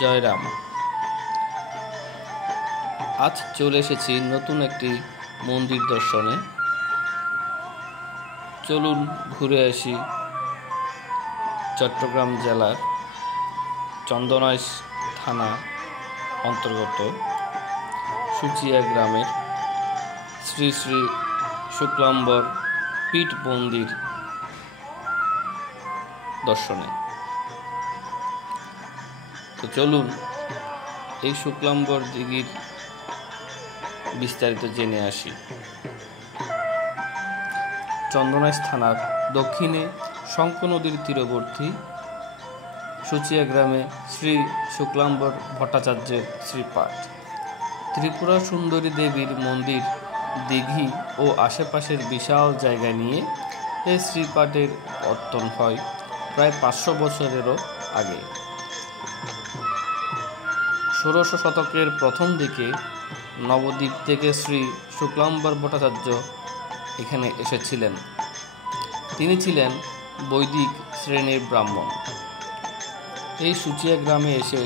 জয়রাম। আজ চলে এসেছি নতুন একটি মন্দির দর্শনে। চলুন ঘুরে আসি চট্টগ্রাম জেলার চন্দনাইশ থানা অন্তর্গত সুচিয়া গ্রামের শ্রী শ্রী শুক্লাম্বর পীঠ মন্দির দর্শনে। তো চলুন এই শুক্লাম্বর দিঘির বিস্তারিত জেনে আসি। চন্দনাইশ থানার দক্ষিণে শঙ্খ নদীর তীরবর্তী সুচিয়া গ্রামে শ্রী শুক্লাম্বর ভট্টাচার্যের শ্রীপাঠ, ত্রিপুরা সুন্দরী দেবীর মন্দির, দিঘি ও আশেপাশের বিশাল জায়গা নিয়ে এই শ্রীপাঠের পত্তন হয় প্রায় 500 বছরেরও আগে। 16শ শতকের প্রথম দিকে নবদ্বীপ থেকে শ্রী শুক্লাম্বর ভট্টাচার্য এখানে এসেছিলেন। তিনি ছিলেন বৈদিক শ্রেণীর ব্রাহ্মণ। এই সুচিয়া গ্রামে এসে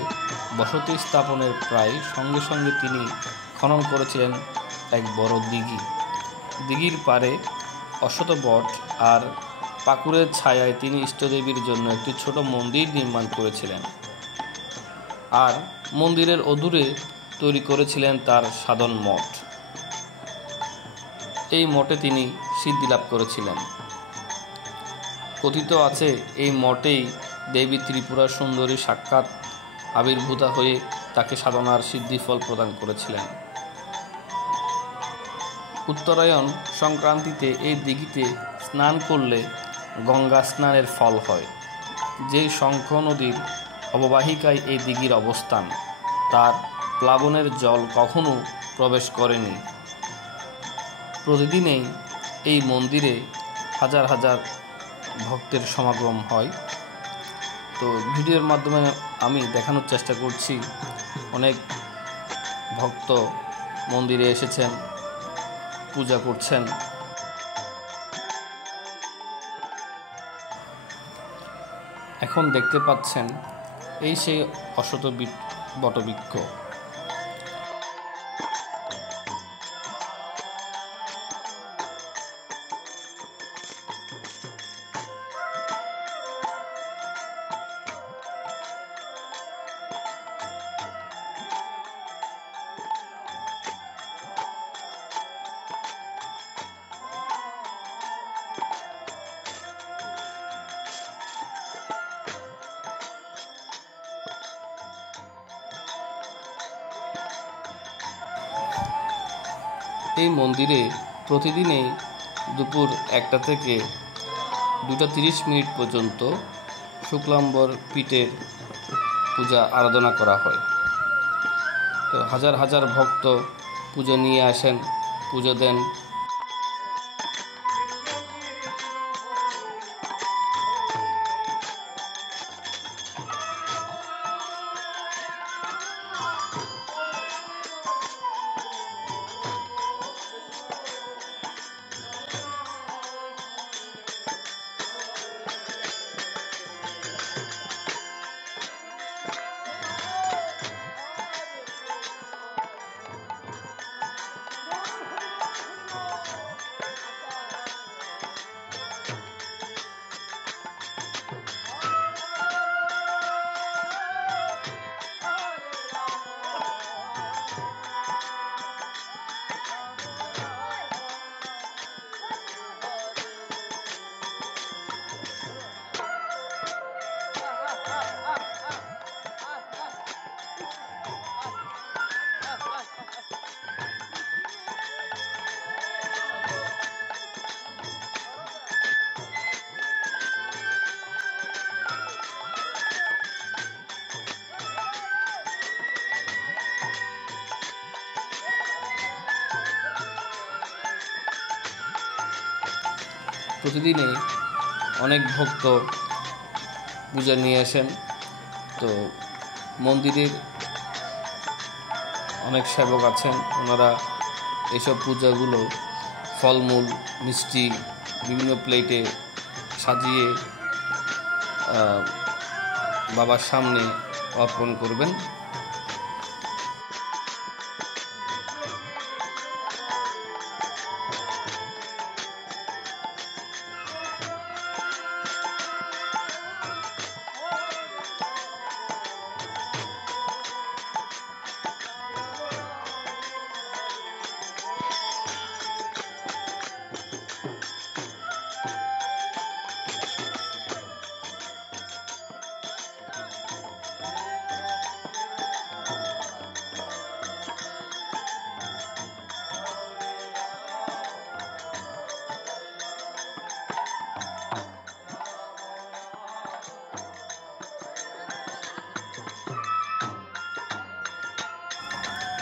বসতি স্থাপনের প্রায় সঙ্গে সঙ্গে তিনি খনন করেছিলেন এক বড় দিঘি। দিঘির পাড়ে অশ্বত্থ বট আর পাকুড়ের ছায়ায় তিনি ইষ্টদেবীর জন্য একটি ছোট মন্দির নির্মাণ করেছিলেন, আর মন্দিরের অদূরে তৈরি করেছিলেন তার সাধন মঠ। এই মঠে তিনি সিদ্ধি লাভ করেছিলেন। কথিত আছে এই মঠেই দেবী ত্রিপুরা সুন্দরী সাক্ষাৎ আবির্ভূতা হয়ে তাকে সাধনার সিদ্ধিফল প্রদান করেছিলেন। উত্তরায়ণ সংক্রান্তিতে এই দিঘিতে স্নান করলে গঙ্গা স্নানের ফল হয়। যেই শঙ্খ নদীর অববাহিকায় এই দিঘির অবস্থান, তার প্লাবনের জল কখনো প্রবেশ করেনি। প্রতিদিনেই এই মন্দিরে হাজার হাজার ভক্তের সমাগম হয়। তো ভিডিওর মাধ্যমে আমি দেখানোর চেষ্টা করছি, অনেক ভক্ত মন্দিরে এসেছেন, পূজা করছেন। এখন দেখতে পাচ্ছেন এই সেই অশ্বত্থ বটবৃক্ষ। এই মন্দিরে প্রতিদিনই দুপুর 1টা থেকে 2:30 পর্যন্ত শুক্লাম্বর পীঠের পূজা আরাধনা করা হয়। তো হাজার হাজার ভক্ত পুজো নিয়ে আসেন, পুজো দেন। প্রতিদিনই অনেক ভক্ত পূজা নিয়ে আসেন। তো মন্দিরের অনেক সেবক আছেন, ওনারা এসব পূজাগুলো ফলমূল, মিষ্টি বিভিন্ন প্লেটে সাজিয়ে বাবার সামনে অর্পণ করবেন।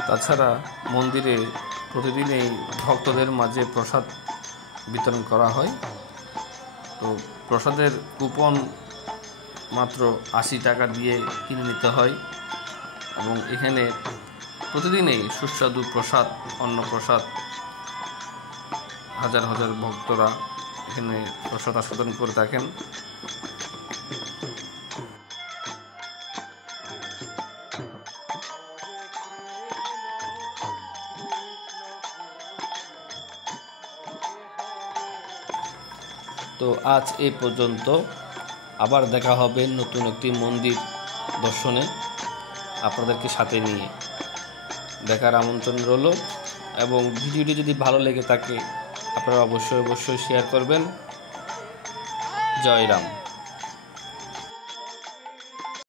তাছাড়া মন্দিরে প্রতিদিনই ভক্তদের মাঝে প্রসাদ বিতরণ করা হয়। তো প্রসাদের কুপন মাত্র 80 টাকা দিয়ে কিনে নিতে হয় এবং এখানে প্রতিদিনই সুস্বাদু প্রসাদ, অন্নপ্রসাদ, হাজার হাজার ভক্তরা এখানে প্রসাদ আস্বাদন করে থাকেন। তো আজ এই পর্যন্ত, আবার দেখা হবে নতুন একটি মন্দির দর্শনে আপনাদেরকে সাথে নিয়ে। দেখার আমন্ত্রণ রইল এবং ভিডিওটি যদি ভালো লেগে থাকে আপনারা অবশ্যই শেয়ার করবেন। জয় রাম।